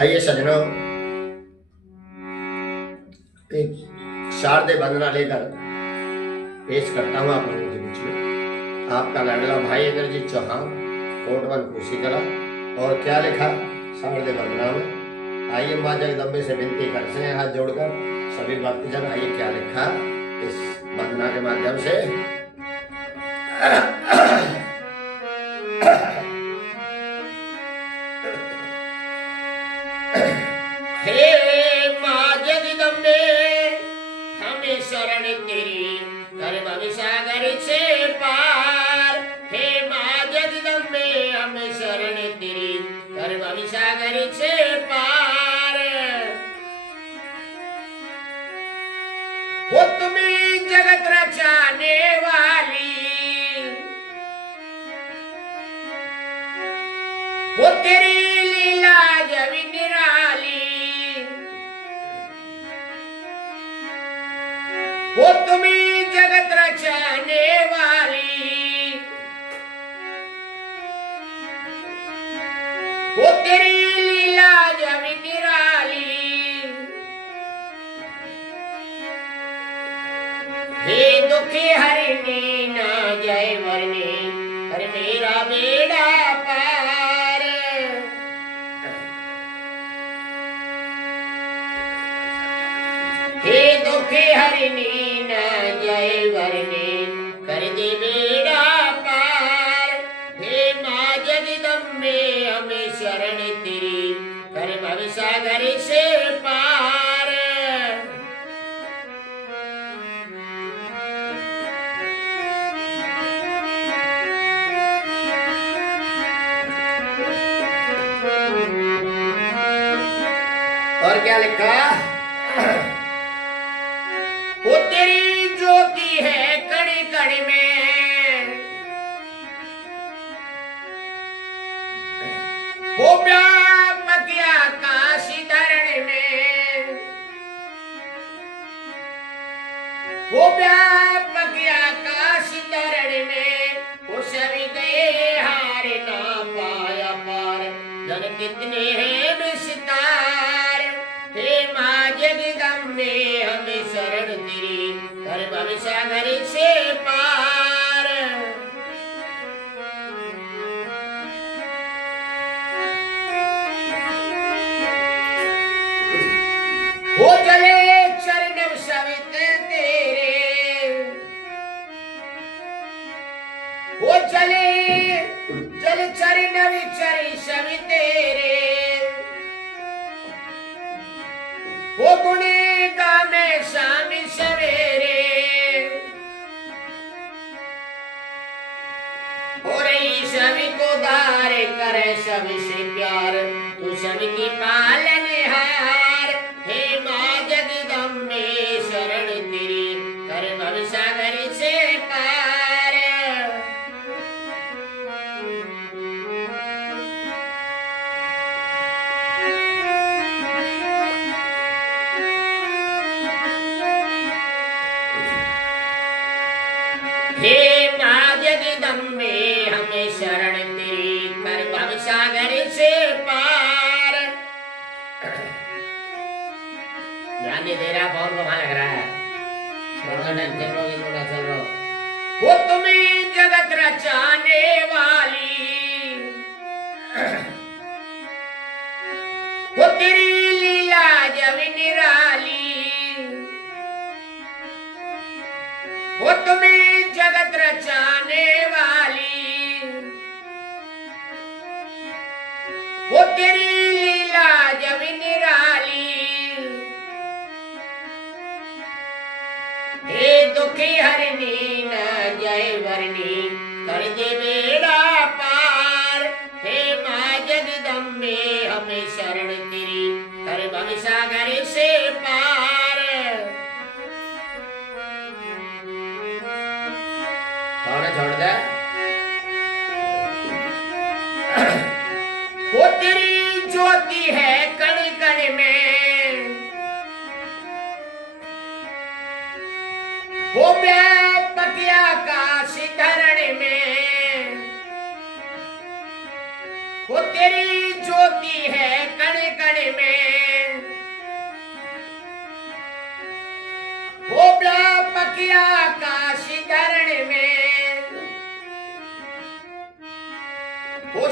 आइए सजनों, एक शारदीय वंदना लेकर पेश करता हूँ आप लोगों के बीच में। आपका लाडला भाई इंद्रजीत चौहान, कोट 1 कोसी कला। और क्या लिखा शारदीय वंदना में, आइए माँ जगदम्बे से विनती करते हैं हाथ जोड़कर सभी भक्तजन। आइए क्या लिखा इस वंदना के माध्यम से। हे माँ जगदम्बे हमें शरण तेरी, कर भव सागर से पार। हे माँ जगदम्बे हमें शरण तेरी, कर भव सागर से पार। वो तुम्ही जगत रचाने वाली, वो तेरी लीला जब निराली। वो तुम्ही जगत रचाने वाली, वो तेरी लीला जब निराली। हे दुखी हरिणी ना जय वरनी, कर मेरा बेड़ा पार। हे दुखी हरिणी ना जय वरनी, कर दे बेड़ा पार। हे माँ जगदम्बे हमें शरण तेरी, कर भव सागर से पार। और क्या लिखा, वो तेरी ज्योति है कण कण में, वो व्यापक आकाश धरण में। वो व्यापक आकाश धरण में, वो सभी गए हार ना पाया पार। जन कितने हैं विस्तार। हे माँ जगदम्बे हमें शरण तेरी, कर भव सागर से पार। वो जले चरण सवित तेरे, वो जले जल चरण विचर सवि तेरे। वो गुणे गामे शाम सवेरे, और सभी को दार करे सभी से प्यार। तू सबकी पालनहार। हे माँ जगदम्बे शरण तेरी, कर भव सागर से पार। हे माँ जगदम्बे हमें शरण तेरी, कर भव सागर से पार। ध्यान नहीं दे रहा, बहुत वहां लग रहा है। चल रहा। वो तुम्ही जगत रचाने वाली, वो तेरी लीला जब निराली। वो तुम्ही जगत रचाने वाली, वो तेरी लीला जब निराली। हे दुखी हरिणी ना जय वरनी, कर दे बेड़ा पार। हे माँ जगदम्बे हमें शरण तेरी, कर भव सागर से पार। छोड़ दे। वो तेरी ज्योति है कण कण में, वो व्यापक आकाश धरण में। वो तेरी ज्योति है कण कण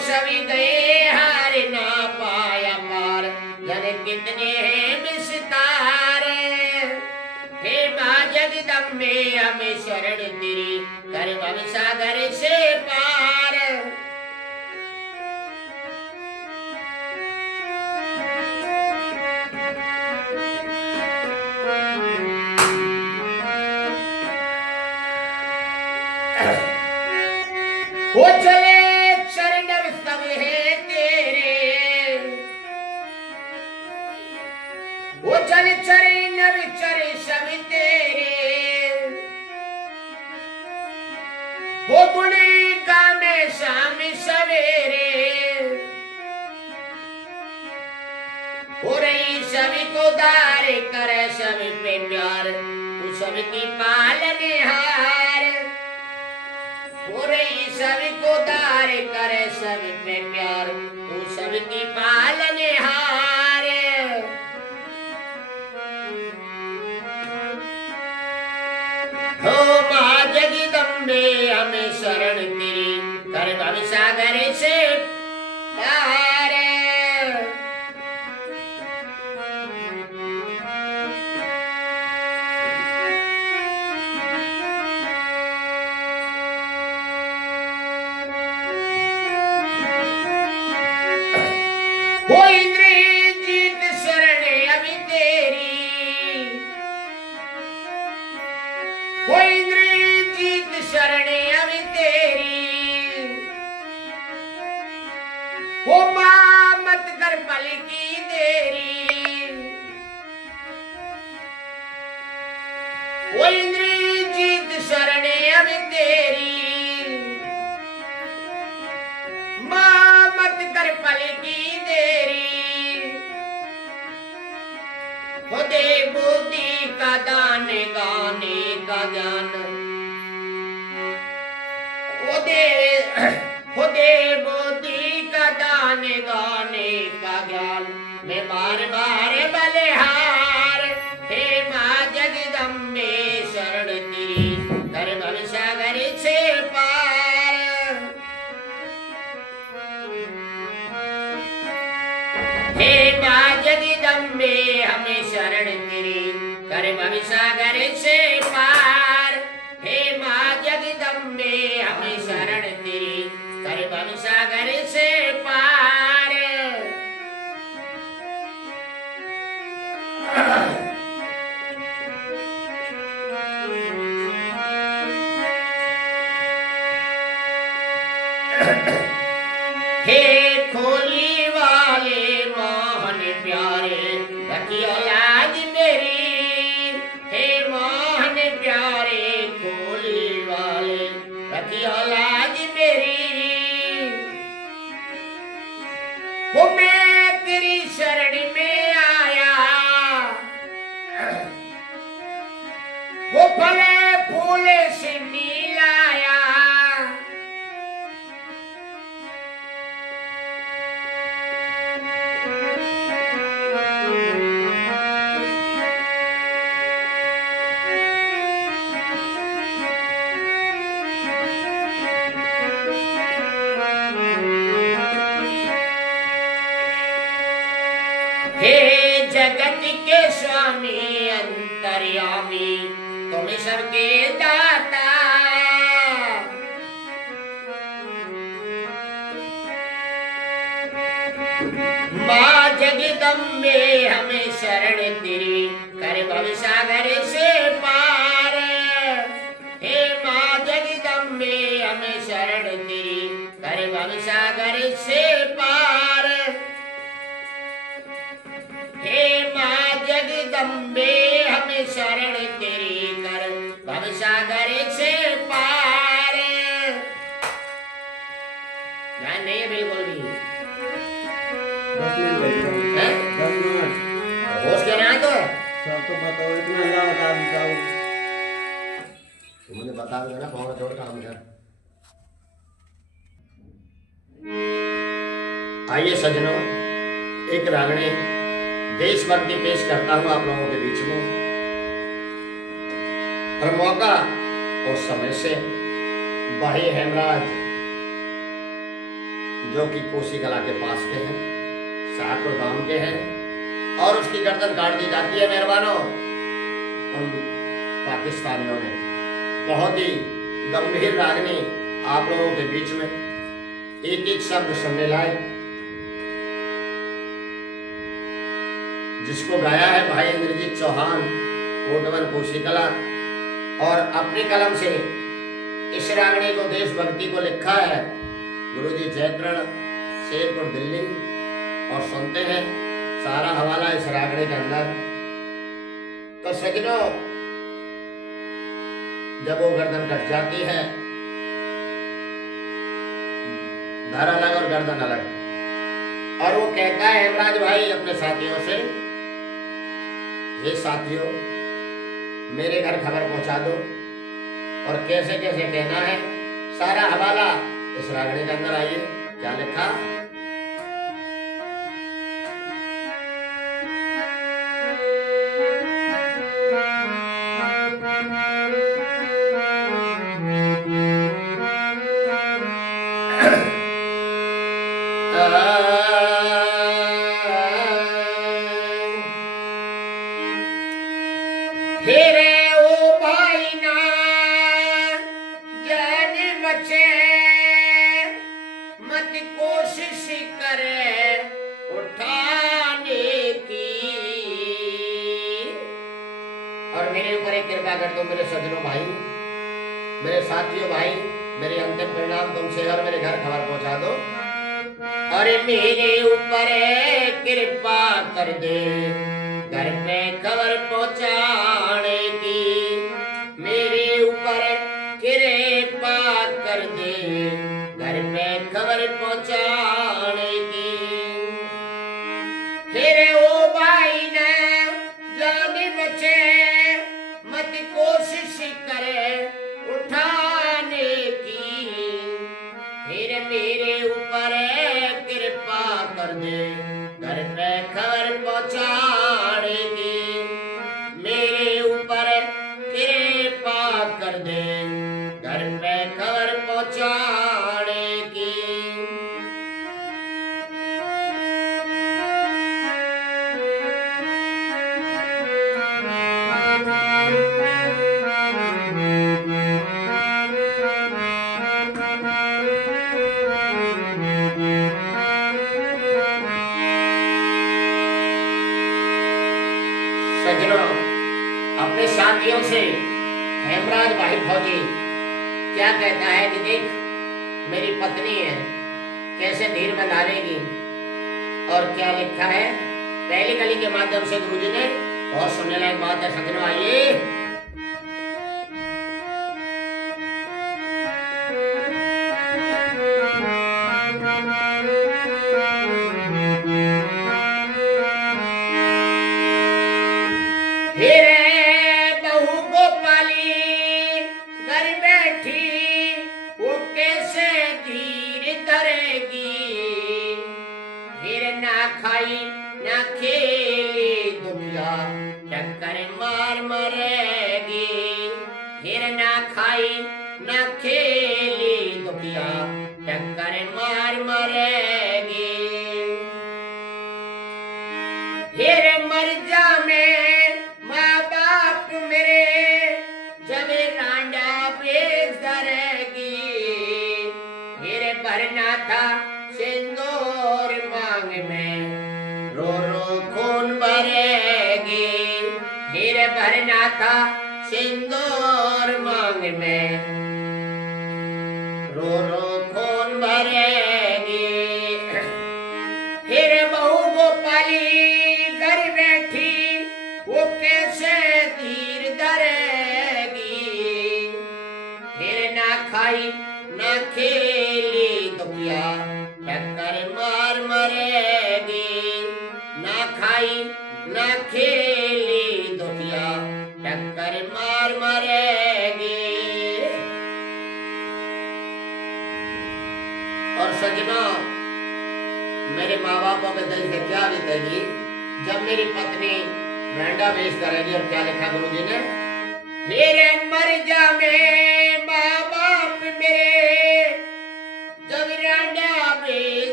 सभी गए हार ना पाया पार, जाने कितने हैं विस्तार। हे माँ जगदम्बे हमें शरण तेरी, कर भव सागर से पार। वो चले चरण सब है तेरे, वो चल चरण चर सब तेरे। वो गुणी गाने शाम सवेरे, हो रही सभी को दार करे सब पे प्यार, तू सबकी पालनहार। हो रही सभी को दार करे सब पे प्यार, तू सबकी पालनहार। हो माँ जगदम्बे हमें शरण तेरी, कर भव सागर से पार। वो इंद्रजीत शरण अभी तेरी, वो इंद्रजीत शरण अभी तेरी। वो माँ मत कर पल की देरी, वो इंद्रजीत शरण अभी तेरी। माँ मत कर पल की देरी, हो दे बुद्धि का दान गाने का ज्ञान। हो दे बुद्धि का दान गाने का ज्ञान, मैं बार बार बलिहार। हे माँ जगदम्बे शरण तेरी, कर भव सागर से पार। हे माँ जगदम्बे हमें शरण तेरी, कर भव सागर से पार। हे माँ जगदम्बे हमें शरण तेरी, कर भव सागर से पार। हे खोली वाले मोहन प्यारे, रखियो लाज मेरी। हे मोहन प्यारे खोली वाले, रखियो लाज मेरी। वो मैं तेरी शरण में आया, वो फले फूले से मिलाया। हे जगत के स्वामी अंतर्यामी, तुम सबके दाता। माँ जगदम्बे हमें शरण तेरी, कर भव सागर से पार। हे माँ जगदम्बे हमें शरण तेरी, कर भव सागर से पार। हे माँ जगदम्बे हमें शरण तेरी, कर भव सागर से पार। ध्यान नहीं है बिल्कुल भी। 10 मिनट हैं? 10 मिनट होश क्या ना तो सब तो बताओ, इतना अल्लाह बता बताओ। तुमने बता दिया ना, भाव जोड़ काम कर। आइए सजनों, एक रागणी देशभक्ति पेश करता हूं आप लोगों के बीच में। और मौका और समय से भाई हेमराज जो कि कोसी कला के पास के हैं, शाहपुर गांव के हैं, और उसकी गर्दन काट दी जाती है मेहरबानों उन पाकिस्तानियों ने। बहुत ही गंभीर रागनी आप लोगों के बीच में, एक एक शब्द सुनने लायक, जिसको गाया है भाई इंद्रजीत चौहान, कोटवन कोसी कला, और अपनी कलम से इस रागनी को, देशभक्ति को लिखा है गुरुजी जयकरण, शेरपुर दिल्ली। और सुनते हैं सारा हवाला इस रागनी के अंदर। तो सजनों, जब वो गर्दन कट जाती है, धर अलग और गर्दन अलग, और वो कहता है हेमराज भाई अपने साथियों से, ये साथियों मेरे घर खबर पहुंचा दो। और कैसे कैसे कहना है, सारा हवाला इस रागनी के अंदर। आइए क्या लिखा। फिरे ओ भाई ना जान बचे, मत कोशिश करे उठाने की। और मेरे ऊपर एक कृपा कर दो मेरे सज्जनों भाई, मेरे साथियों भाई, मेरे अंतिम परिणाम तुमसे, और मेरे घर खबर पहुंचा दो। अरे मेरे ऊपर कृपा कर दे घर पे खबर पहुंचाने की। मेरे ऊपर कृपा कर दे घर पे खबर पहुंचाने की। फिर ओ भाई ने जान बचे, मत कोशिश करे उठाने की। फिर मेरे ऊपर कृपा कर दे घर पे खबर पहुंचाने की। मेरे ऊपर कृपा कर दे घर पे खबर पहुंचाने की। सज्जनों, अपने साथियों से हेमराज भाई फौजी क्या कहता है कि देख मेरी पत्नी है, कैसे धीर बंधारेगी। और क्या लिखा है पहली कली के माध्यम से गुरुजी ने। बहुत सुनने लायक बात है सज्जनों, आइए। हिरे बहू को पाली घर बैठी, वो कैसे धीर धरेगी। हिर ना खाई ना खेली दुनिया, टक्कर मार मरेगी। हिर ना खाई ना खेली दुनिया, टक्कर मार मरेगी। हिर मर जा में माँ बाप मेरे, जब रांडा बेच धरेगी। हिर भरना था सिंदूर मांग में, रो रो खून भरेगी। हिर भरना था सिंदूर मांग में, रो रो खून भरेगी। हिर बहू गोपाली घर बैठी, वो कैसे धीर धरेगी। हिर ना खाई ना खेली दुनिया, टक्कर मार मरेगी। ना खाई ना खेली दुनिया, टक्कर मार मरेगी। और सज्जनों, मेरे माँ बापों के दिल से क्या बीतेगी जब मेरी पत्नी मेंढा बेच करेगी। और क्या लिखा गुरुजी ने, मेरे मर जा में माँ बाप मेरे, जब रांडा बेच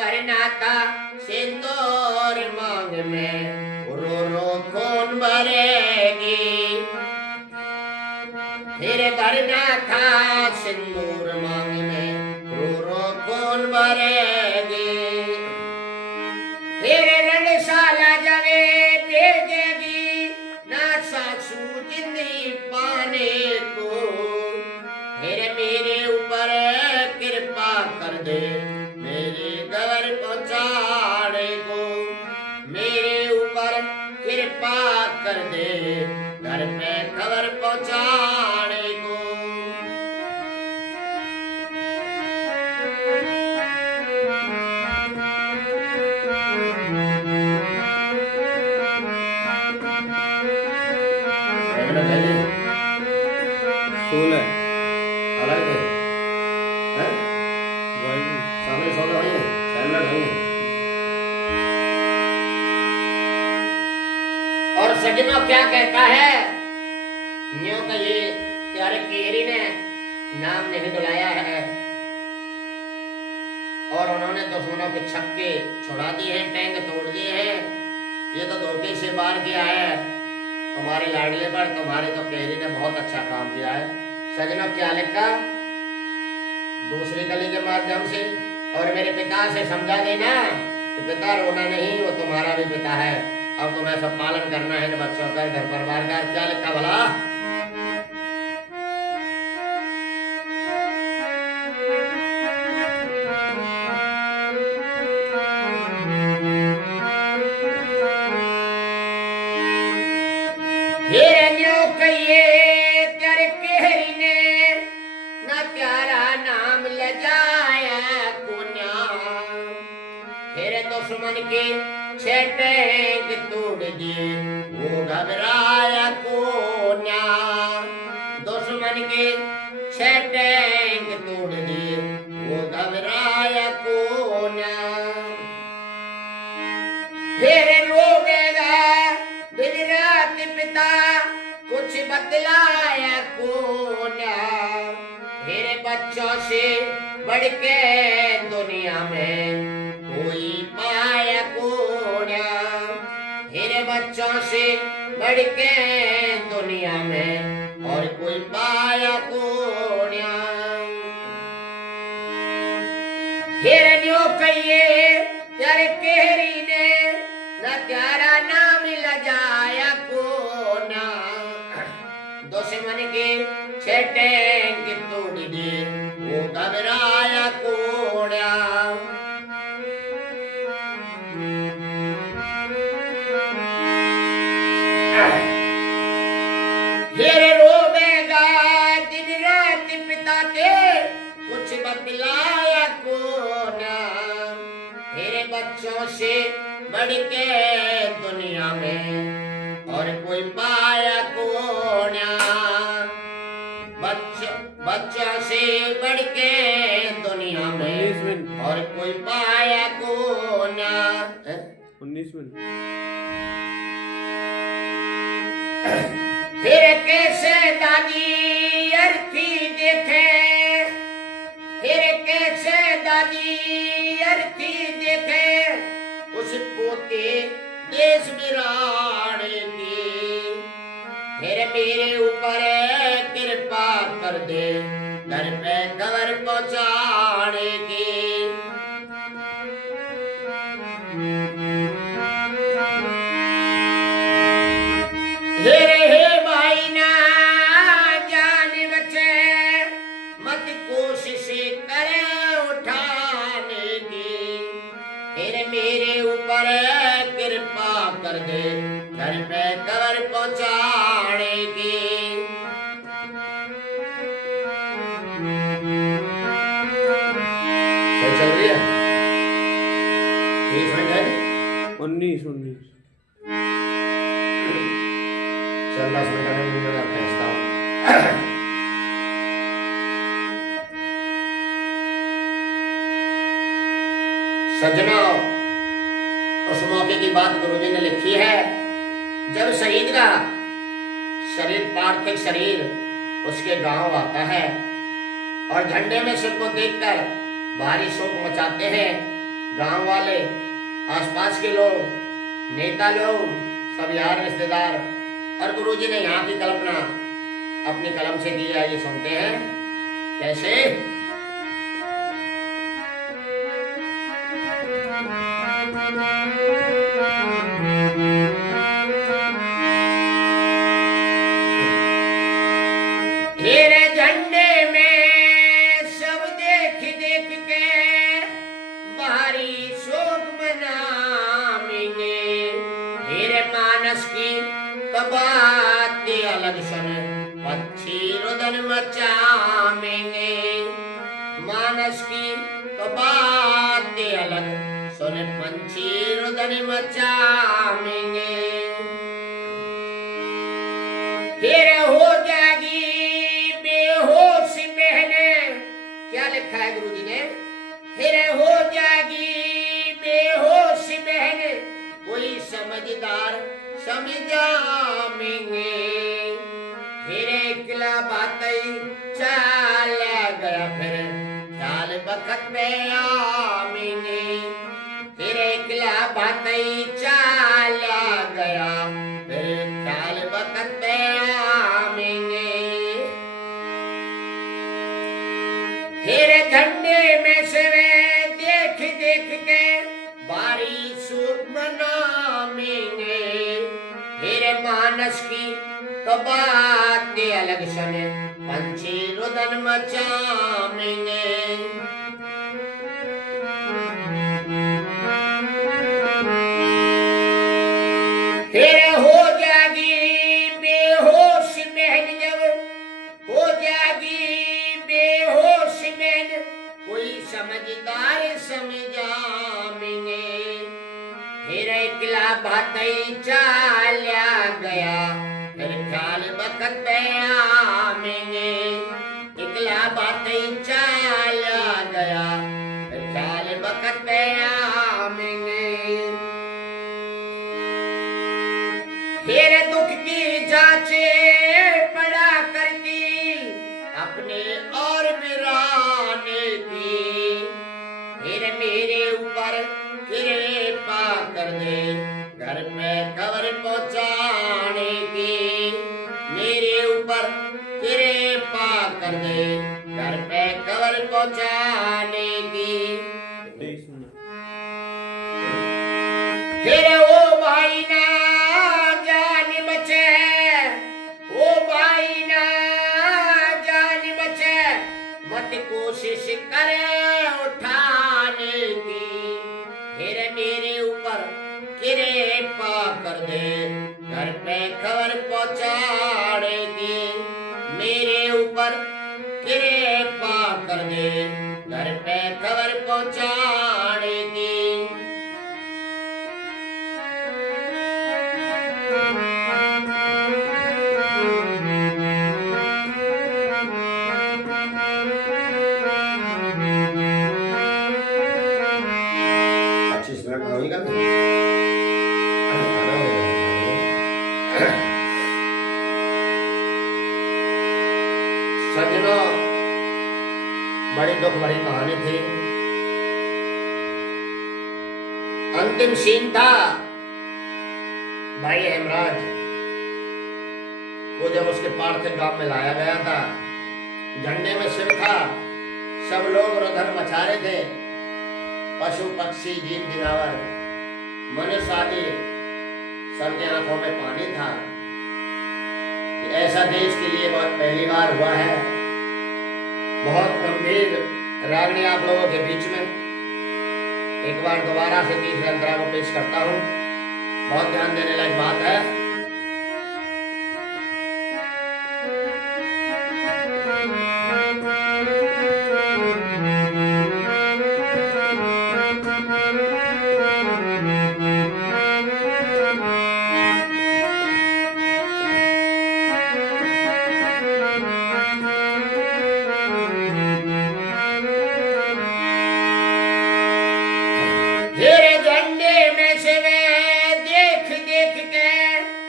भरना था सिंदूर मांग में, रो रो कौन भरेगी। फिर भरना था सिंदूर मांग में, रो रो कौन भरेगी। फिर रणशाला जवे भेजेगी ना सासू जिंदगी पाने को। फिर मेरे ऊपर कृपा कर दे मेरे घर पहुंचाने को। मेरे ऊपर कृपा कर दे घर पे खबर पहुंचाने को। सोल है अलग है हैं? वही सामने 16 हुई है, 6 मिनट हुई है। और सजनों क्या कहता है, न्यू का ये प्यारे केरी ने नाम नहीं बुलाया है और उन्होंने दुश्मनों के छक्के छुड़ा दिए हैं, टैंक तोड़ दिए हैं। ये तो धोखे से बार किया है तुम्हारे लाडले पर। तुम्हारे तो केरी ने बहुत अच्छा काम किया है। सजनों क्या लिखा, दूसरी कली के माध्यम से और मेरे पिता से समझा देना कि पिता रोना नहीं, वो तुम्हारा भी पिता है। अब तुम्हें सब पालन करना है बच्चों का, घर परिवार का। क्या लिखा भला, कहिए तेरे केहरी ने ना प्यारा नाम लजाया कुन्या। तेरे दुश्मन के छेटेंग तोड़ दिए वो घबराया कोन्या। दुश्मन के छेटेंग तोड़ दिए वो घबराया कोन्या। फिर रोवेगा दिन रात पिता कुछ बतलाया कोन्या। मेरे बच्चों से बढ़ के दुनिया में कोई पाया कोन्या। मेरे बच्चों से बढ़ के दुनिया में और कोई पाया कोन्या। हिरण्यो कहिए तेरे केहरी ने न प्यारा नाम लजाया कोन्या। दुश्मन के छेटेंग तोड़ दिए वो घबराया कोन्या। फिर रोवेगा दिन रात पिता के कुछ बतलाया कोन्या। मेरे बच्चों से बढ़ के दुनिया में और कोई पाया कोन्या। बच्चों से बढ़ के दुनिया में और कोई पाया कोन्या। 19 मिनट। फिर कैसे दादी अर्थी देखे, फिर कैसे दादी अर्थी देखे उस पोते देश बिराने की। फिर मेरे ऊपर कृपा कर दे घर पे खबर पहुंचाने की। हे भाई ना जान बचे मत कोशिश करे उठाने की। फिर मेरे ऊपर कृपा कर दे घर पे खबर पहुंचाने की। सही चल रही है 30 मिनट है 19 चल 10 मिनट में मैं भेजता हूँ। सज्जनों, उस मौके की बात गुरुजी ने लिखी है जब शहीद का शरीर, पार्थिव शरीर उसके गांव आता है और झंडे में सिर को देखकर भारी शोक मचाते हैं। गांव वाले, आसपास के लोग, नेता लोग, सब यार रिश्तेदार, और गुरुजी ने यहाँ की कल्पना अपनी कलम से की है। ये सुनते हैं कैसे। हेरे झंडे में सब देख देख के बाहरी शोक मनाएंगे। हेरे मानस की तो बात अलग सुन पक्षी रुदन मचाएंगे। मानस की तो बात अलग सुन पंछी रुदन मचाएंगे। फिर हो जाएगी बेहोश बहने। क्या लिखा है गुरुजी ने। फिर हो जाएगी बेहोश बहने, कोई समझदार समझाएंगे। फिर एकला बातें चल गया, फिर ख्याल वक्त में आएंगे। फिर एकला बातें चल गया, फिर ख्याल वक्त में आएंगे। फिर झंडे में से वे देख देख के बारी सुख मनाएंगे। फिर मानस की तो बात अलग सुने पंछी रुदन मचाएंगे। फिर हो जाएगी बेहोश बहन, जब हो जाएगी बेहोश बहन, कोई समझदार समझाएंगे। फिर एकला बातें चला गया, फिर ख्याल वक्त में आएंगे। एकला बातें चला गया, फिर ख्याल वक्त में आएंगे। फिर दुख की जांचे पड़ा करती अपने और वीराने की। फिर मेरे ऊपर कृपा कर दे घर में खबर पहुंचाने की। मेरे ऊपर कृपा कर दे घर पे खबर पहुंचाने की। 23 मिनट। फिर ओ भाई ना जान बचे, ओ भाई ना जान बचे, मत कोशिश करे उठाने की। फिर मेरे ऊपर कृपा कर दे घर पे खबर पहुंचाने की। मेरे ऊपर कृपा कर दे घर पे खबर पहुंचाने की। सज्जनों, बड़ी दुख भरी कहानी थी। अंतिम सीन था भाई हेमराज को जब उसके पार्थिव गांव में लाया गया था। झंडे में सिर था, सब लोग रुदन मचा रहे थे। पशु पक्षी जीव जनावर मनुष्य आदि सबके आंखों में पानी था। ऐसा देश के लिए बहुत पहली बार हुआ है। बहुत गंभीर रागनी आप लोगों के बीच में एक बार दोबारा से तीसरे अंतरा को पेश करता हूँ। बहुत ध्यान देने लायक बात है। झंडे में से वे देख देख के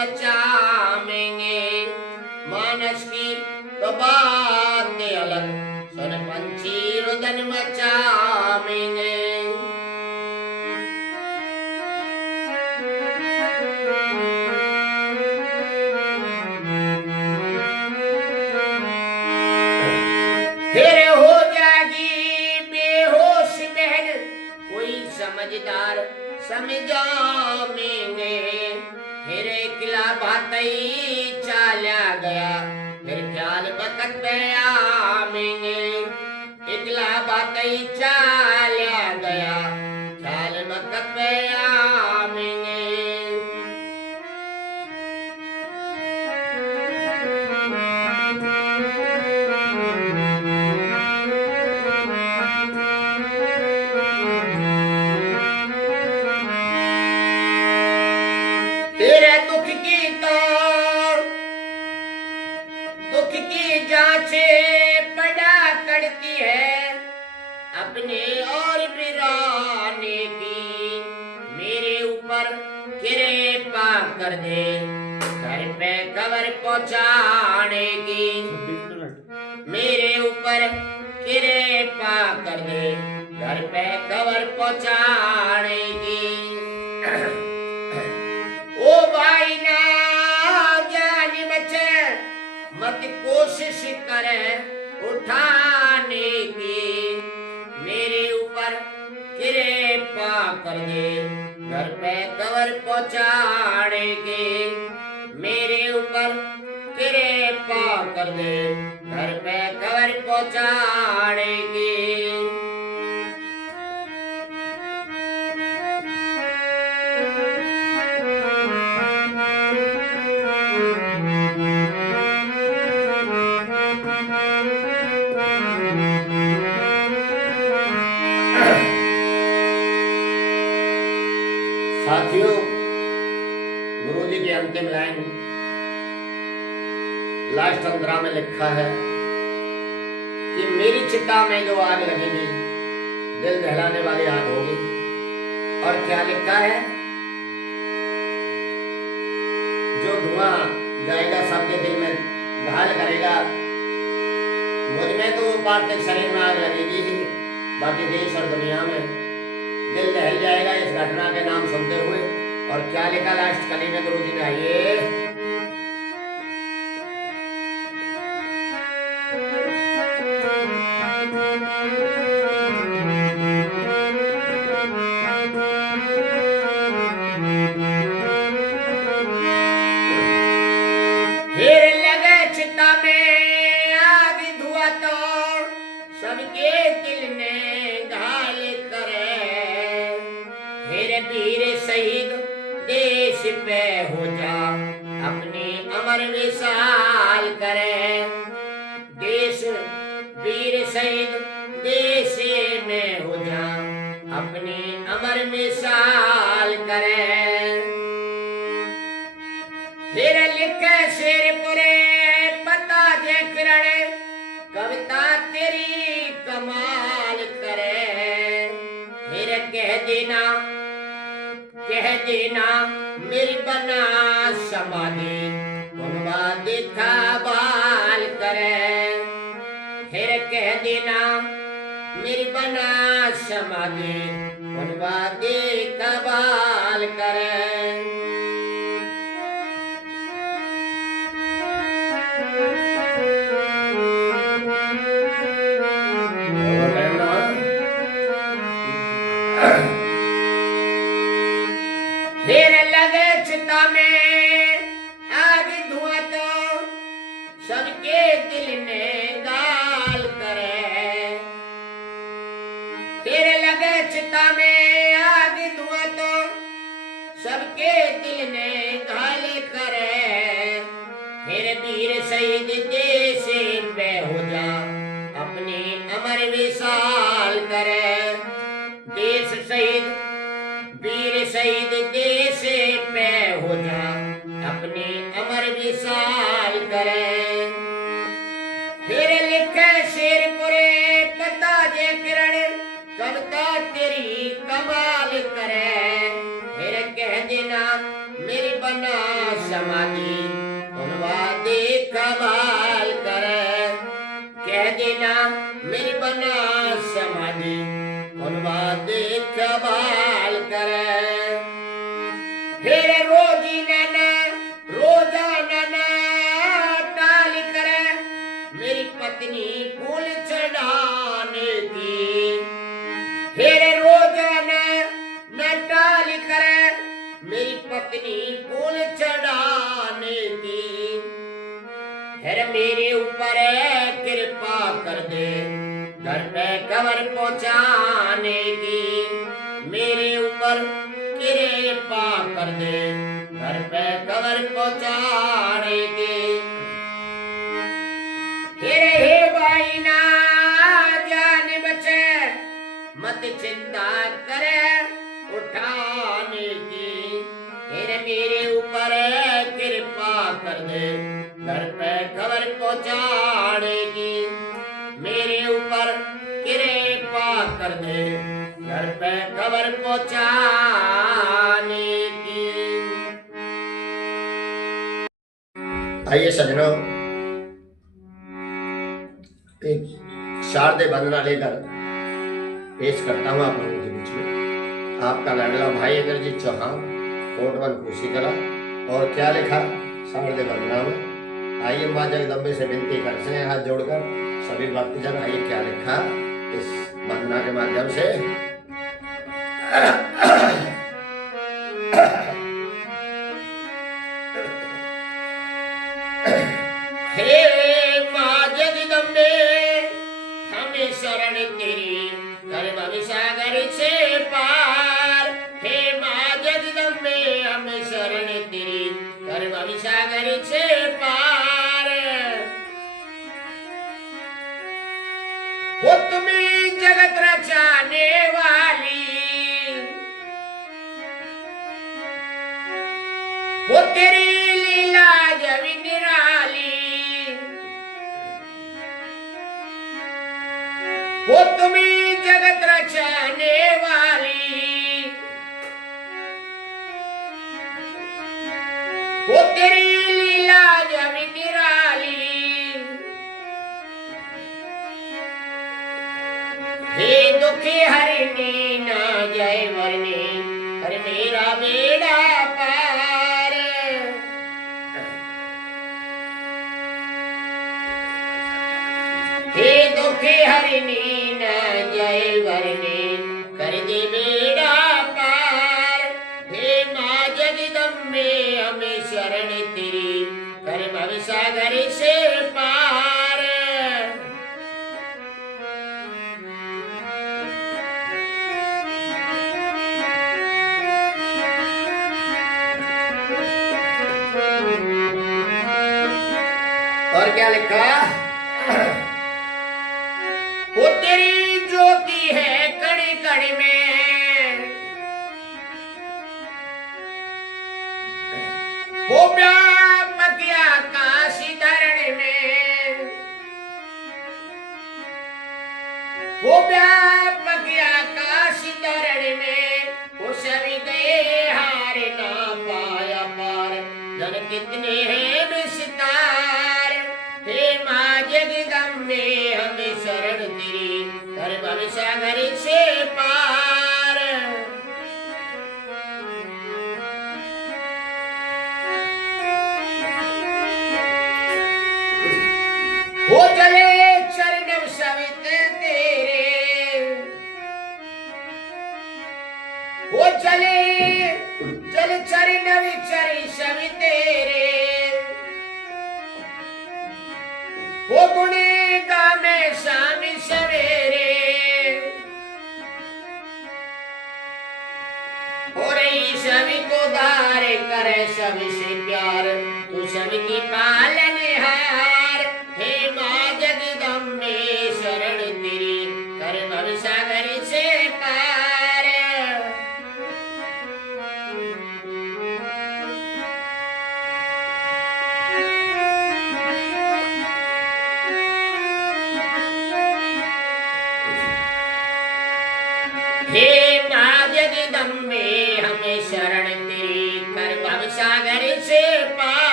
मचावेंगे। मानस की तो बात अलग, सुन पंछी रुदन मचावेंगे। फिर हो जाएगी बेहोश बहन, कोई समझदार समझावेंगे। फिर किला भातई चाला गया, फिर ख्याल बकत पे आवेंगे। इकला भातई चाला गया, ख्याल बकत पे आवेंगे। तेरे दुख की जांचे पड़ा करती है, अपने और बिराने की। मेरे ऊपर कृपा कर दे, घर पे खबर पहुंचाने की। 26 मिनट। मेरे ऊपर कृपा कर दे, घर पे खबर पहुंचाने की। ओ भाई ना जान बचे, मत कोशिश करे उठाने की। मेरे ऊपर कृपा कर दे, घर पे खबर पहुंचाने की। मेरे ऊपर कृपा कर दे, घर पे खबर पहुंचाने की। साथियों, गुरु जी की अंतिम लाइन लास्ट अंतरा में लिखा है कि मेरी चिता में जो आग लगेगी, दिल दहलाने वाली आग होगी। और क्या लिखा है, जो धुआं जाएगा सबके दिल में घायल करेगा। मुझ में तो पार्थिव शरीर में आग लगेगी ही, बाकी देश और दुनिया में दिल दहल जाएगा इस घटना के नाम सुनते हुए। और क्या लिखा लास्ट कली में गुरु जी ने, आइए। फिर लगे चिता में आग, धुआं तो सबके दिल में घायल करे। फिर वीर शहीद देश पे हो जा, अपनी अमर मिसाल करे। देश वीर शहीद देश में हो जा, अपनी अमर मिसाल करे। फिर लिखे शेर पुरे पता जे किरण, कविता तेरी कमाल करे। फिर कह देना मेरी बना समाधि, कुनबा देखा बाल करे। फिर कह देना मेरी बना समाधि, कुनबा देखा बाल करे। फिर लगे चिता में आग, धुआं तो सबके दिल में गाल करे। फिर लगे चिता में आग, धुआं तो सबके दिल में घायल करे। फिर वीर शहीद देश पे हो जा, अपनी अमर मिसाल करे। देश शहीद वीर शहीद देश पे हो जा, अपनी अमर मिसाल करे। फिर लिखे शेर पुरे पता जे किरण, कविता तेरी कमाल करे। फिर कह देना मेरी बना समाधि उनवादे कमाल करे, कह देना मेरी बना समाधि उनवादे कमाल करे। फिर रोजाना टाल करे, मेरी पत्नी फूल चढ़ाने की। फिर रोजाना न टाल करे, मेरी पत्नी फूल चढ़ाने की। फिर मेरे ऊपर कृपा कर दे, घर पे कवर पहुंचाने की। मेरे ऊपर कृपा कर दे, घर पे कवर पहुंचाने की। हे भाई ना जान बचे, मत चिंता करे उठाने की। फिर मेरे ऊपर कृपा कर दे, घर पे खबर पहुंचाने की। मेरे ऊपर कृपा कर दे, घर पे खबर पहुंचाने की। आइए सजनों, एक शारदे वंदना लेकर पेश करता हूँ आप लोगों के बीच में आपका लाडला भाई इंद्रजीत चौहान, कोटवन कुशीतला। और क्या लिखा शारदे वंदना में, आइए माँ जगदम्बे से विनती करते हैं हाथ जोड़कर सभी भक्तजन। आइए क्या लिखा इस वंदना के माध्यम से। हे माँ जगदम्बे हमें शरण तेरी, कर भव सागर से पार। हे माँ जगदम्बे हमें शरण तेरी, कर भव सागर से पार। वो तुम्हें जगत रचाने वाली, वो तेरी लीला जब निराली। वो तुम्हें जगत रचाने वाली, वो तेरी लीला जब निराली। हे दुखी हरिणी ना जय वरनी, कर मेरा बेड़ा पार। हे दुखी हरिणी ना जय वरनी, कर दे बेड़ा पार। हे माँ जगदम्बे हमें शरण तेरी, कर भव सागर से पार। और क्या लिखा, वो तेरी ज्योति है कड़ी कड़ी में, वो व्यापक आकाश धरण में। वो व्यापक आकाश धरण में, वो सभी गए हार ना पाया पार। जन कितने हैं विस्तार, हे माँ जगदम्बे हमें शरण तेरी, कर भव सागर से पार। वो चले चरण सवित तेरे, वो चले चल चरण विचरी सवि तेरे। वो गुणे गामे शाम सवेरे, हो रही सभी को दार करे सभी से प्यार। तू सबकी पालनहार, हे माँ जगदम्बे शरण तेरी, कर भव सागर से पार। हे माँ जगदम्बे हमें शरण तेरी, कर भव सागर से पार।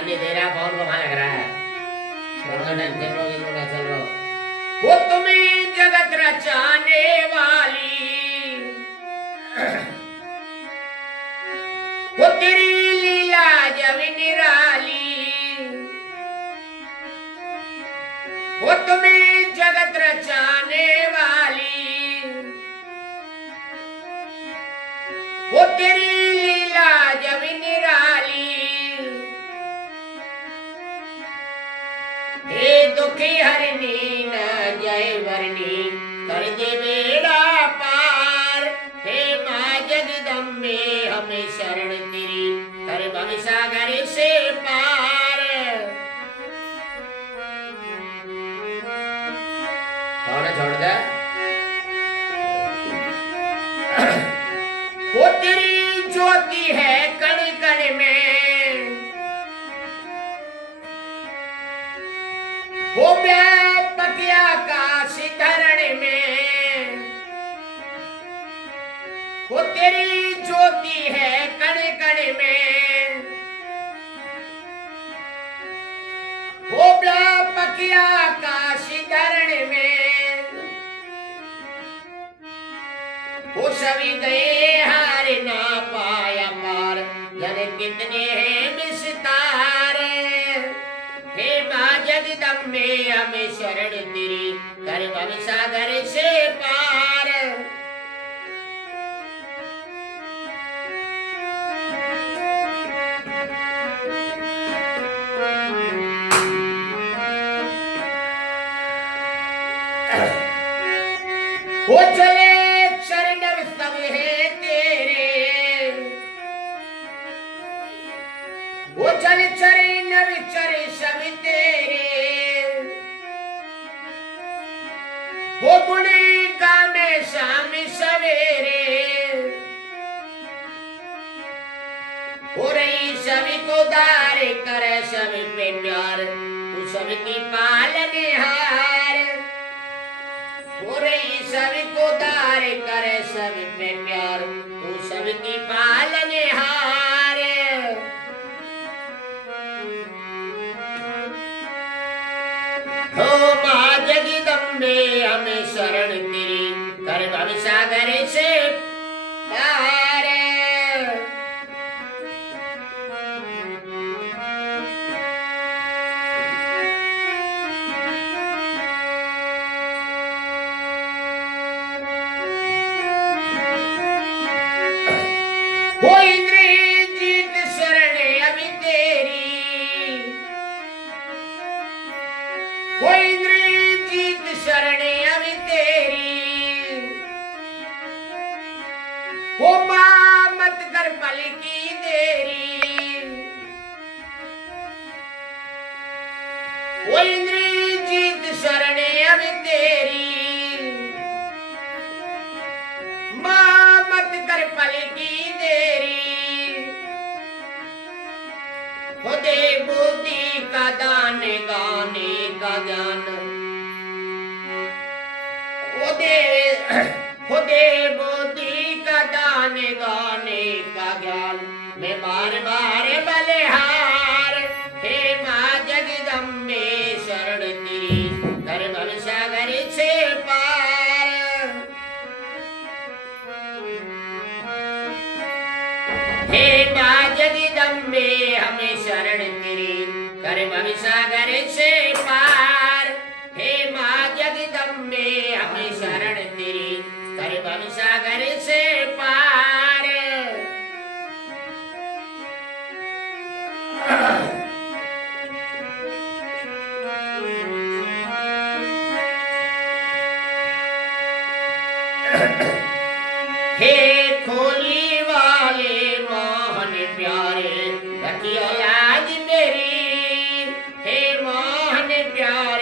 ध्यान नहीं दे रहा, फोन को वहां लग रहा है। छोड़ो टेंशन लो, जिसको ना चल रहा वो तुम्हें जगत रचाने वाली, वो तेरी लीला जब निराली, वो तुम्हें जगत रचाने वाली, वो तेरी लीला जब निराली। हे दुखी हरनी न जय वरनी, कर दे बेड़ा पार। हे माँ जगदम्बे हमें शरण तेरी, कर भव सागर से पार। छोड़ दे। वो तेरी ज्योति है कण कण में, वो व्यापक आकाश धरण में, वो तेरी ज्योति है कण कण में, वो व्यापक आकाश धरण में। वो सभी गए हार ना पाया पार, जाने कितने हैं विस्तार। हे माँ जगदम्बे हमें शरण तेरी, कर भव सागर से पार। वो चले शरणव सब है तेरे, वो चल चरणव चर सब तेरे, वो गुणी गामे शाम सवेरे, हो रही सभी को दार करे सब पे प्यार, तू सबकी पालनहार। हो रही सभी को दार करे सब पे प्यार, तू सबकी पालनहार। हो माँ जगदम्बे हमें शरण तेरी, कर भव सागर से पार। वो इंद्रजीत शरण अभी तेरी, वो इंद्रजीत शरण अभी तेरी, वो माँ मत कर पल की देरी। वो इंद्रजीत शरण अभी तेरी, माँ मत कर पल की देरी। हो दे बुद्धि का दान गाने का ज्ञान, हो दे बुद्धि का दान गाने का ज्ञान। मैं बार बार बलिहार, हे माँ जगदम्बे शरण तेरी, कर भव सागर से पार। हे माँ जगदम्बे हमें शरण तेरी, कर भव सागर से पार। हे माँ जगदम्बे हमें शरण तेरी, कर भव सागर से पार। हे खोली वाले मोहन प्यारे, रखियो लाज मेरी। हे मोहन प्यारे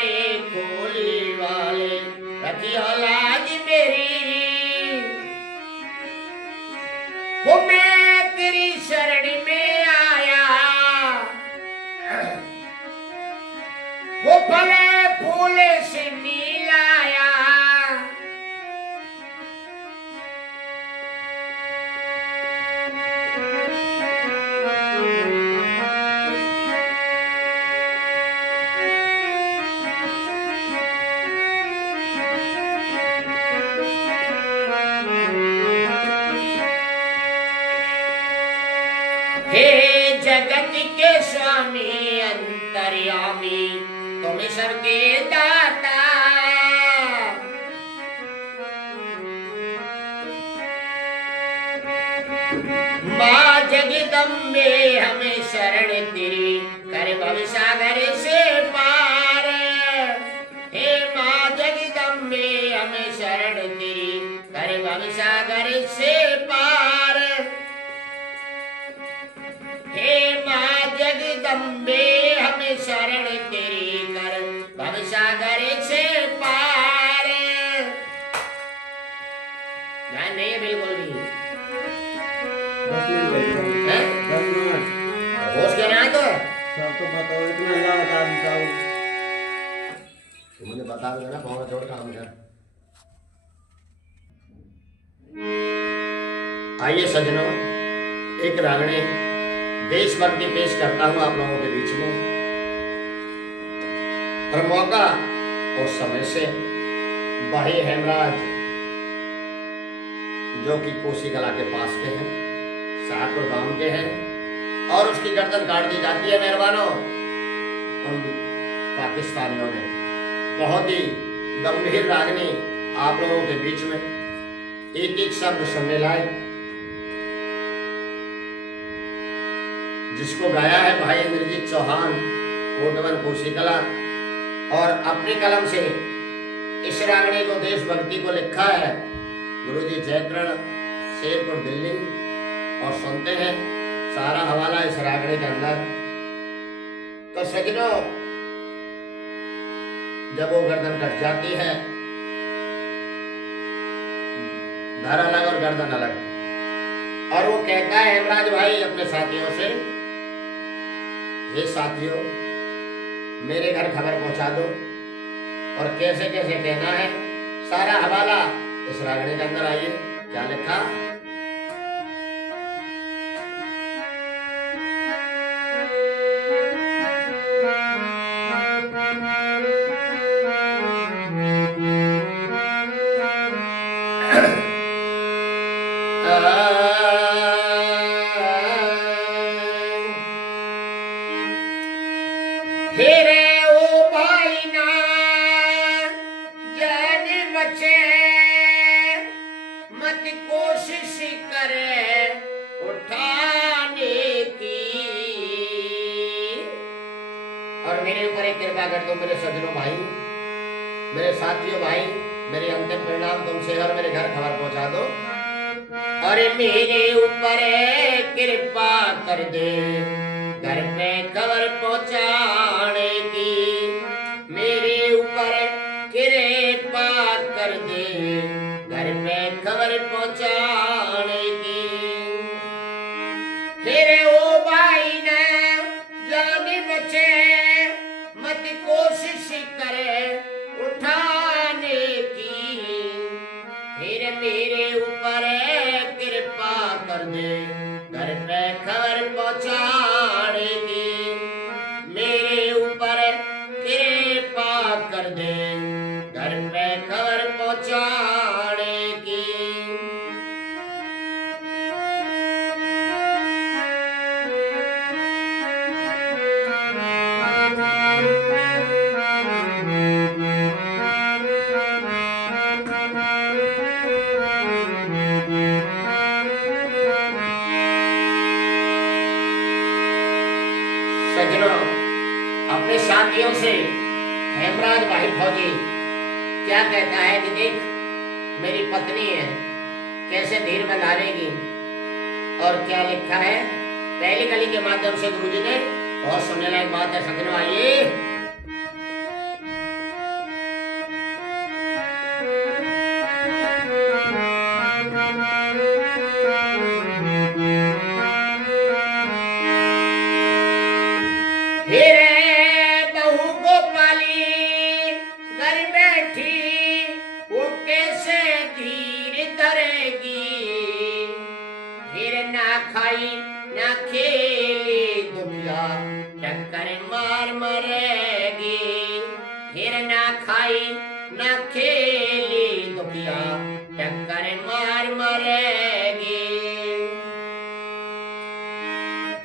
हे जगत के स्वामी अंतर्यामी तुम सबके दाता, माँ जगदम्बे हमें शरण तेरी कर भवसागर से पार। हे माँ जगदम्बे हमें शरण तेरी कर भवसागर से पार। हे माँ जगदम्बे हमें शरण तेरी कर भवसागर से पार। ध्यान नहीं है बिल्कुल भी। 10 मिनट लगेगा। हैं? 10 मिनट। होश क्या ना तो सब तो बताओ, इतना अल्लाह बता बताओ। तुमने बता दिया ना बहुत जोर काम कर। आइए सजनों, एक रागणी देशभक्ति पेश करता हूं आप लोगों के बीच में। और मौका और समय से भाई हेमराज जो कि कोसी कला के पास के हैं, शाहपुर गांव के हैं, और उसकी गर्दन काट दी जाती है मेहरबानों उन पाकिस्तानियों ने। बहुत ही गंभीर रागनी आप लोगों के बीच में, एक एक शब्द सुनने लायक, जिसको गाया है भाई इंद्रजीत चौहान कोटवन कोसी कला, और अपनी कलम से इस रागनी को देशभक्ति को लिखा है गुरुजी जयकरण शेरपुर दिल्ली। और सुनते हैं सारा हवाला इस रागनी के अंदर। तो सजनों, जब वो गर्दन कट जाती है, धर अलग और गर्दन अलग, और वो कहता है हेमराज भाई अपने साथियों से, हे साथियों मेरे घर खबर पहुंचा दो। और कैसे कैसे कहना है सारा हवाला इस रागनी के अंदर। आइए क्या लिखा। हेरे ओ भाई ना जान बचे, मत कोशिश करे उठाने की। और मेरे ऊपर एक कृपा कर दो मेरे सज्जनों भाई, मेरे साथियों भाई, मेरे अंतिम परिणाम तुमसे और मेरे घर खबर पहुंचा दो। अरे मेरे ऊपर कृपा कर दे घर पे खबर पहुंचाने की। मेरे ऊपर कृपा कर दे घर पे खबर पहुंचाने की। फिर ओ भाई ने जान बचे, मत कोशिश करे उठाने की। फिर मेरे ऊपर कृपा कर दे घर पे खबर पहुंचाने की। मेरे ऊपर कृपा कर दे घर पे खबर पहुंचाने की। सज्जनों, अपने साथियों से हेमराज भाई फौजी क्या कहता है कि देख मेरी पत्नी है, कैसे धीर बंधारेगी। और क्या लिखा है पहली कली के माध्यम से गुरुजी ने। बहुत सुनने लायक बात है सज्जनों, आइए। हेरे बहू को पाली घर बैठी, वो कैसे धीर धरेगी। फिर ना खाई ना खेली दुनिया टक्कर मार मरेगी। फिर ना खाई ना खेली दुनिया टक्कर मार मरेगी।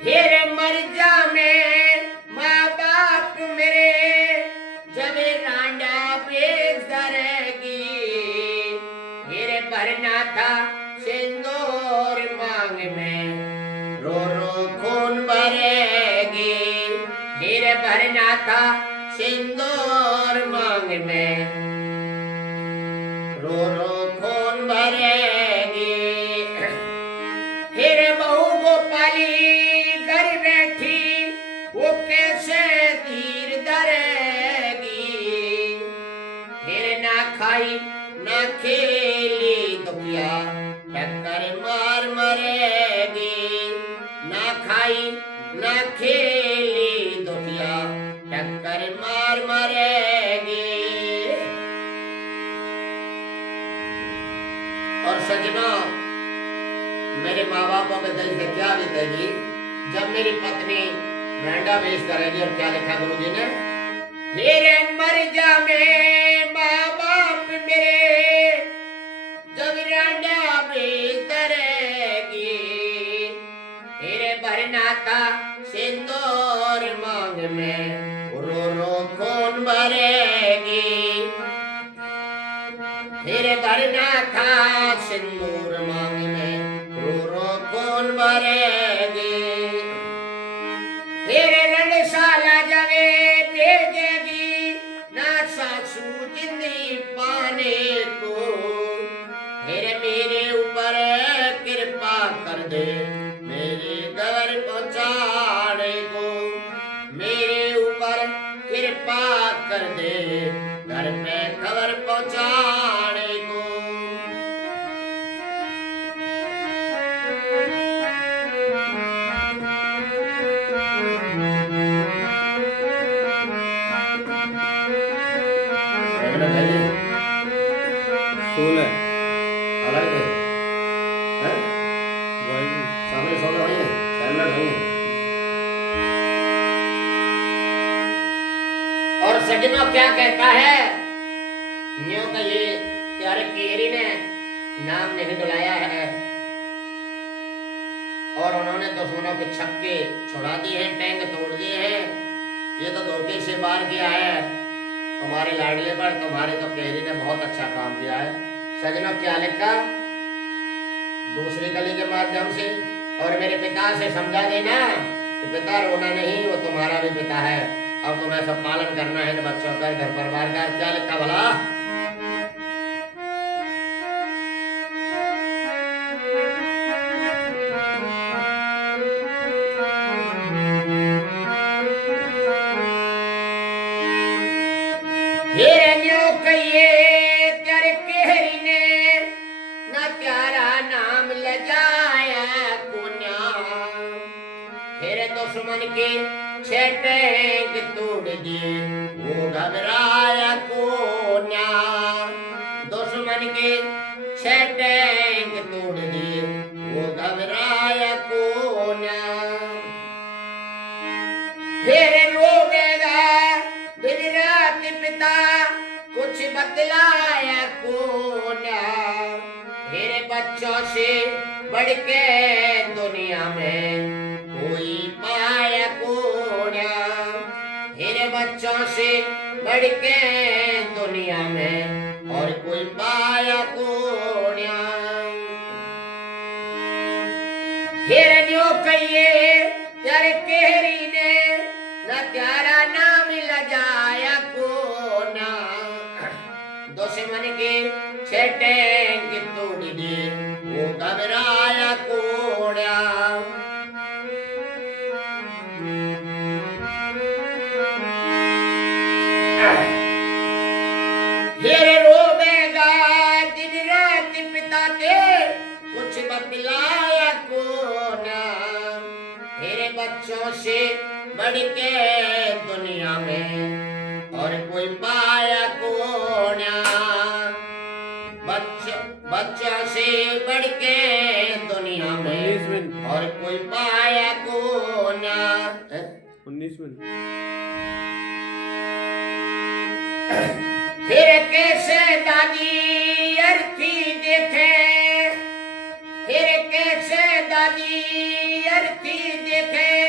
फिर मर जा मैं माँ बाप मेरे जब रांडा बेच करेगी। फिर भरना था सिंदूर मांग में रो रो खून भरेगी। फिर भरना था सिंदूर मांग में रो रो खून भरेगी। फिर बहू गोपाली घर बैठी वो कैसे धीर धरेगी। फिर ना खाई ना खेली दुखिया टक्कर मार मरेगी। ना खाई ना खेली दुखिया टक्कर मार मरेगी। और सजना मेरे माँ बापों के दिल से क्या बीतेगी जब मेरी पत्नी मेंढा बेच करेगी। और क्या लिखा गुरु जी ने, मेरे मर जा मैं माँ बाप मेरे जब रांडा बेच करेगी। तेरे भरना था सिंदूर मांग में रो रो खून भरेगी। फिर भरना था सिंदूर मांग में रो रो खून भरेगी। फिर रणशाला जगे भेजेगी ना सासू जिंदगी पाने को। फिर मेरे ऊपर कृपा कर दे मेरे घर पहुंचाने को। मेरे ऊपर कृपा कर दे घर पे खबर पहुंचाने को। सोलह अलग है हैं? वही सामने 16 हुई है, 6 मिनट हुई है। और सजनों क्या कहता है, न्यू का ये प्यारे केरी ने नाम नहीं बुलाया है और उन्होंने दुश्मनों के छक्के छुड़ा दिए हैं, टैंक तोड़ दिए हैं। ये तो धोखे से बार किया है तुम्हारे लाडले पर। तुम्हारे तो केरी ने बहुत अच्छा काम किया है। सजनों क्या लिखा, दूसरी गली के माध्यम से और मेरे पिता से समझा देना कि पिता रोना नहीं, वो तुम्हारा भी पिता है। अब तुम्हें सब पालन करना है बच्चों का, घर परिवार का। क्या लिखा भला, कहिए तेरे केहरी ने न प्यारा नाम लजाया पुण्या। तेरे दुश्मन के छेटेंग तोड़ दिए वो घबराया कोन्या। दुश्मन के छेटेंग तोड़ दिए वो घबराया कोन्या। फिर रोवेगा दिन रात पिता कुछ बतलाया कोन्या। मेरे बच्चों से बढ़ के दुनिया में कोई पाया कोन्या। मेरे बच्चों से बढ़ के दुनिया में और कोई पाया कोन्या। हिरण्यो कहिए तेरे केहरी ने न प्यारा नाम लजाया कोना। दुश्मन के छेटेंग तोड़ दिए वो घबराया कोड़ा। फिर रोवेगा दिन रात पिता के कुछ बतलाया कोना। मेरे बच्चों से बढ़ के दुनिया में और कोई पाया कोना। बच्चों से बढ़ के दुनिया में और कोई पाया कोना। 19 मिनट। फिर कैसे दादी अर्थी देखे, फिर कैसे दादी अर्थी देखे।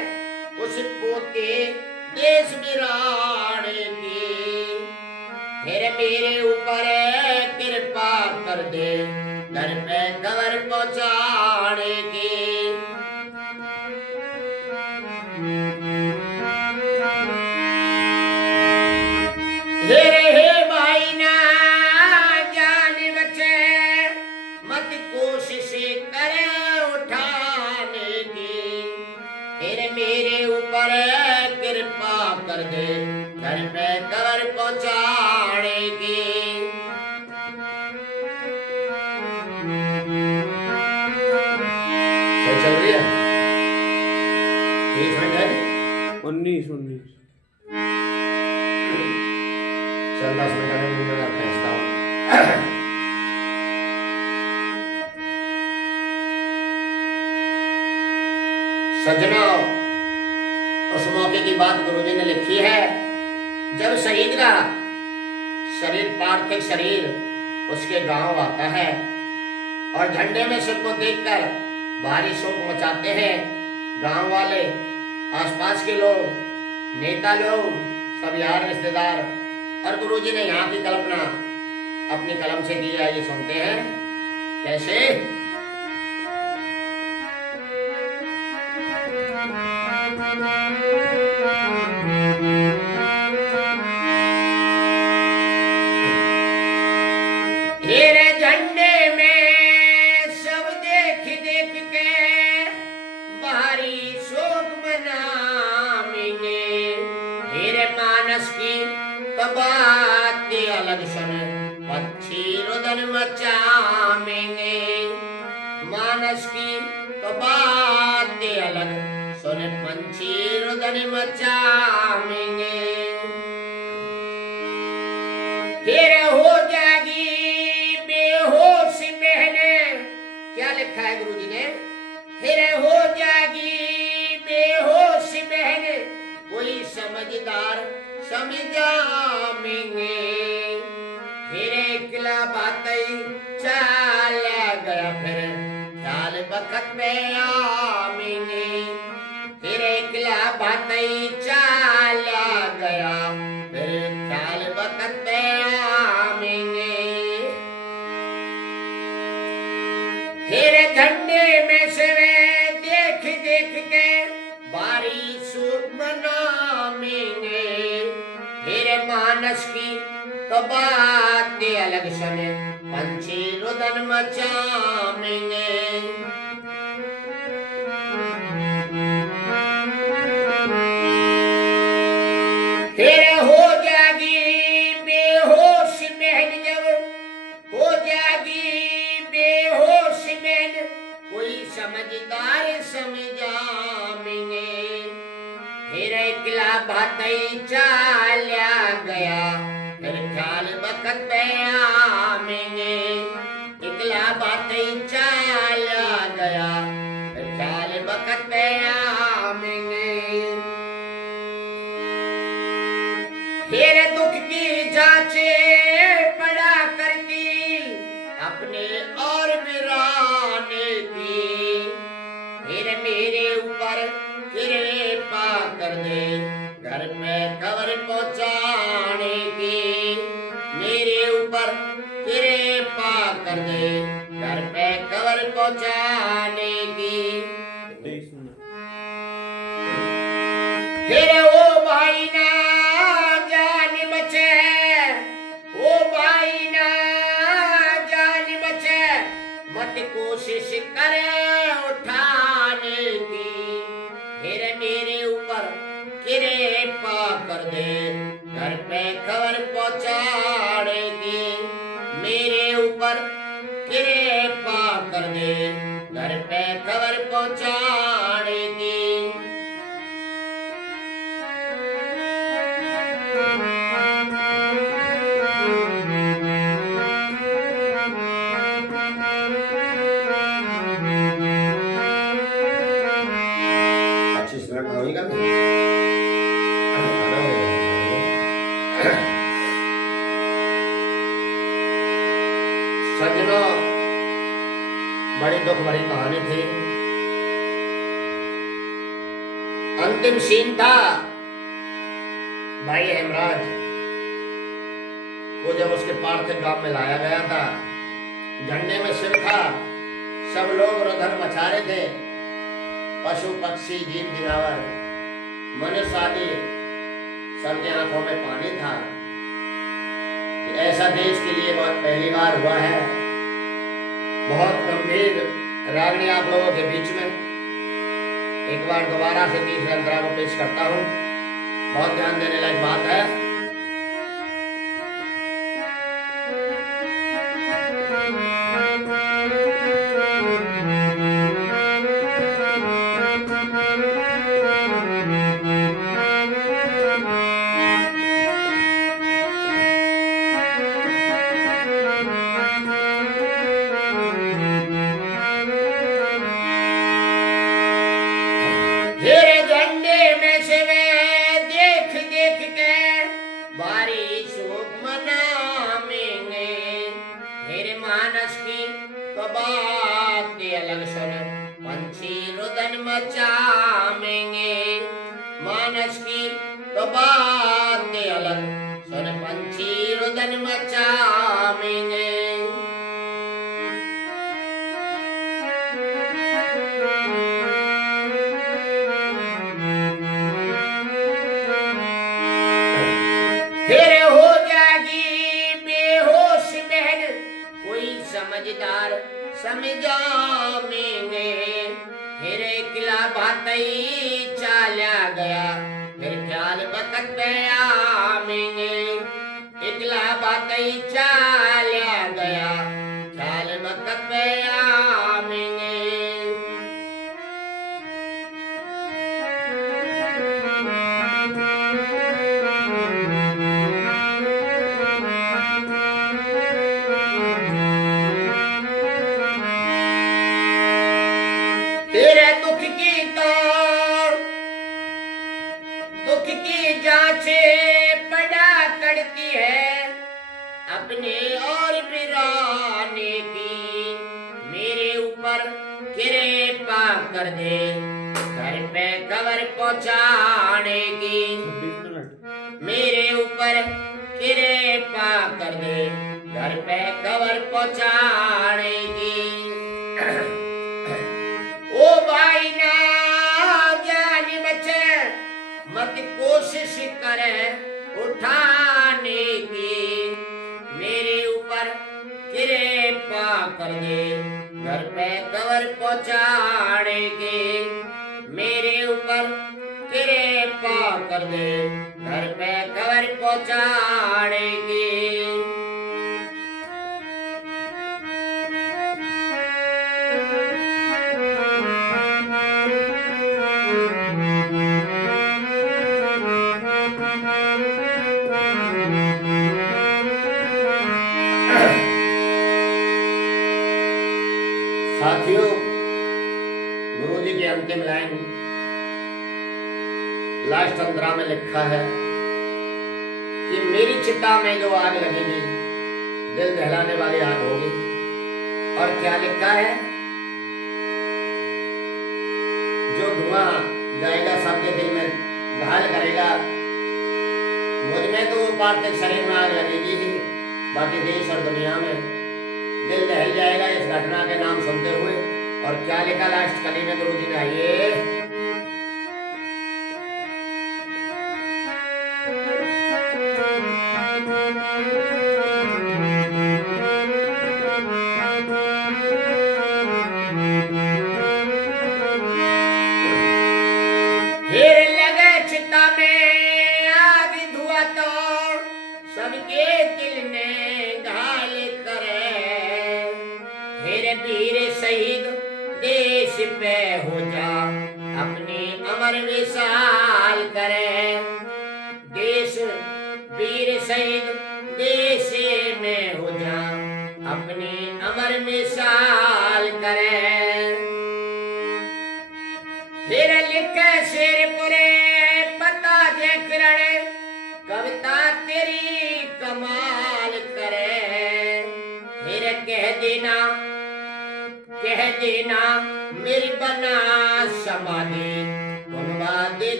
होते देश बिराने की, फिर मेरे ऊपर कृपा कर दे घर पे खबर पहुंचाने की। हे भाई ना जान बचे, मत कोशिश करे उठाने की, फिर मेरे ऊपर कृपा कर दे घर पे खबर पहुंचाने की। सही चल रही है? 30 मिनट है? 19 चल 10 मिनट में फैसला हो। सज्जनों, उस मौके की बात गुरुजी ने लिखी है जब शहीद का शरीर, पार्थिव शरीर उसके गांव आता है और झंडे में सिर को देखकर भारी शोक मचाते हैं गांव वाले, आसपास के लोग, नेता लोग, सब यार रिश्तेदार। और गुरुजी ने यहाँ की कल्पना अपनी कलम से की है, ये सुनते हैं कैसे। तेरे झंडे में सब देख देख के भारी शोक मनाएंगे, तेरे मानस की तो बात अलग सुन पक्षी रुदन मचाएंगे, मानस की तो बात अलग सुन पंछी रुदन मचाएंगे। फिर हो जाएगी बेहोश बहने, क्या लिखा है गुरुजी ने, फिर हो जाएगी बेहोश बहने, कोई समझदार समझाएंगे, फिर एकला बातें चल गया, फिर ख्याल वक्त में आएंगे, फिर एकला बातें चल गया, फिर ख्याल वक्त में आएंगे। फिर झंडे में से देख देख के बारी सूख मनाएंगे, फिर मानस की तो बात अलग सुने पंछी रुदन मचाएंगे। फिर हो जाएगी बेहोश बहन, जब हो जाएगी बेहोश बहन, कोई समझदार समझाएंगे, फिर एकला बातें चला गया, फिर ख्याल वक्त पे आएंगे, एकला बातें चला गया, फिर ख्याल वक्त पे आएंगे। फिर दुख की जांचे पड़ा करती अपने और बिराने की, फिर मेरे ऊपर कृपा कर दे घर में खबर पहुंचाने की, मेरे ऊपर कृपा कर दे घर पे खबर पहुंचाने की। 23 मिनट। फिर ओ भाई ना जान बचे, ओ भाई ना जान बचे, मत कोशिश करे उठाने की, फिर मेरे ऊपर कृपा कर दे घर पे खबर पहुंचाने की, मेरे ऊपर कृपा कर दे घर पे खबर पहुंचाने की। सज्जनों, बड़ी दुख भरी कहानी थी। अंतिम सीन था भाई हेमराज को जब उसके पार्थिव गांव में लाया गया था, झंडे में सिर था, सब लोग रुदन मचा रहे थे, पशु पक्षी जीव जनावर मनुष्य आदि सबके आंखों में पानी था कि ऐसा देश के लिए बहुत पहली बार हुआ है। बहुत गंभीर रागनी आप लोगों के बीच में एक बार दोबारा से तीसरे अंतरा को पेश करता हूँ। बहुत ध्यान देने लायक बात है। तेरे झंडे में से वे देख देख के बारिश मनाएंगे। तेरे मानस की तो बात अलग सुन, पंछी रुदन मचाएंगे। मानस की तो बात अलग सुन, पंछी रुदन मचाएंगे। फिर हो जाएगी बेहोश बहन, कोई समझदार समझाएंगे। फिर किला भातई चाला गया, फिर ख्याल बकत पे आएंगे। इकला भातई चाला गया, ख्याल बकत पे आएंगे। तेरे दुख की जांच पड़ा करती है, अपने और बिराने की। मेरे ऊपर कृपा कर दे, घर पे खबर पहुंचाने की। 26 मिनट। मेरे ऊपर कृपा कर दे, घर पे खबर पहुंचाने की। ओ भाई ना जान बचे, मत कोशिश करे उठाने की। मेरे ऊपर कृपा कर दे, घर पे खबर पहुंचाने की। मेरे ऊपर कृपा कर दे, घर पे खबर पहुंचाने की। साथियों, गुरु जी की अंतिम लाइन लास्ट अंतरा में लिखा है कि मेरी चिता में जो आग लगेगी, दिल दहलाने वाली आग होगी। और क्या लिखा है? जो धुआं जाएगा सबके दिल में घायल करेगा। मुझ में तो पार्थिव शरीर में आग लगेगी ही, बाकी देश और दुनिया में दिल दहल जाएगा इस घटना के नाम सुनते हुए। और क्या लिखा लास्ट कली में गुरु जी ने? आइए, फिर लगे चिता में आग, धुआं तो सबके दिल ने घायल करे। फिर वीर शहीद देश पे हो जा, अपनी अमर विशाल करे। देश वीर शहीद देश में हो जा, अपनी अमर मिसाल करे। फिर लिखे शेर पुरे पता जे किरण, कविता तेरी कमाल करे। फिर कह देना मेरी बना समाधि, कुनवा दे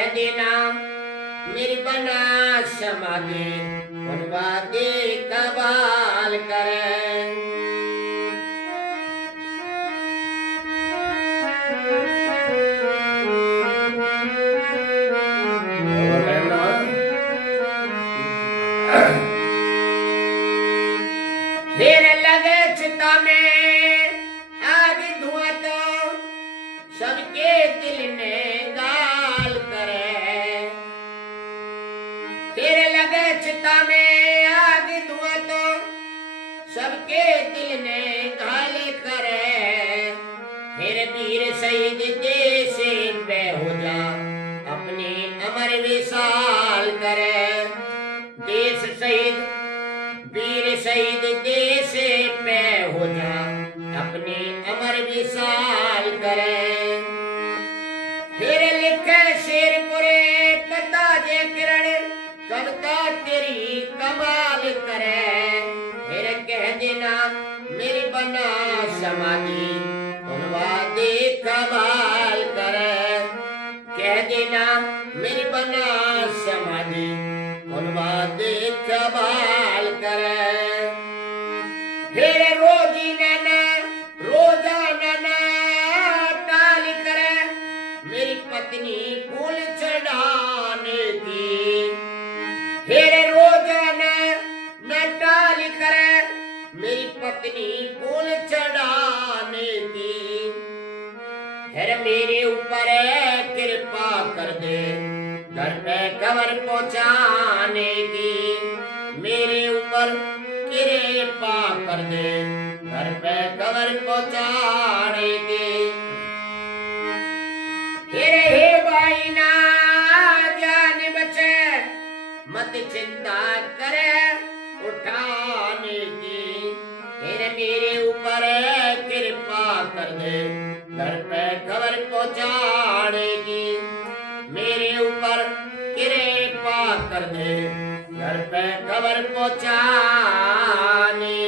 कह देना मेरी बना समाधि बनवा दे कबाल करे। फिर लगे चिता में आग धुआं तो सबके दिल में गाल करे। फिर लगे चिता में आग धुआं तो सबके दिल में घायल करे। फिर वीर शहीद देश पे हो जा अपनी अमर विशाल करे। देश शहीद वीर शहीद देश पे हो जा अपनी अमर विशाल करे। फिर लिखे शेरपुरे पता जे किरण कविता तेरी कमाल करे। फिर कह देना मेरी बना समाधि बनवा दे कमाल करे। कह देना मेरी बना समाधि बनवा दे कमाल करे। फिर रोजाना टाल करे मेरी पत्नी फूल चढ़ाने की। फिर रोजाना न टाल करे मेरी पत्नी फूल चढ़ाने की। फिर मेरे ऊपर कृपा कर दे घर पे कवर पहुंचाने की। मेरे ऊपर कृपा कर दे घर पे कवर पहुंचाने की। फिर हे भाई ना जान बचे मत चिंता करे उठाने की। फिर मेरे ऊपर कृपा कर दे घर पे खबर पहुंचाने की। मेरे ऊपर कृपा कर दे घर पे खबर पहुंचाने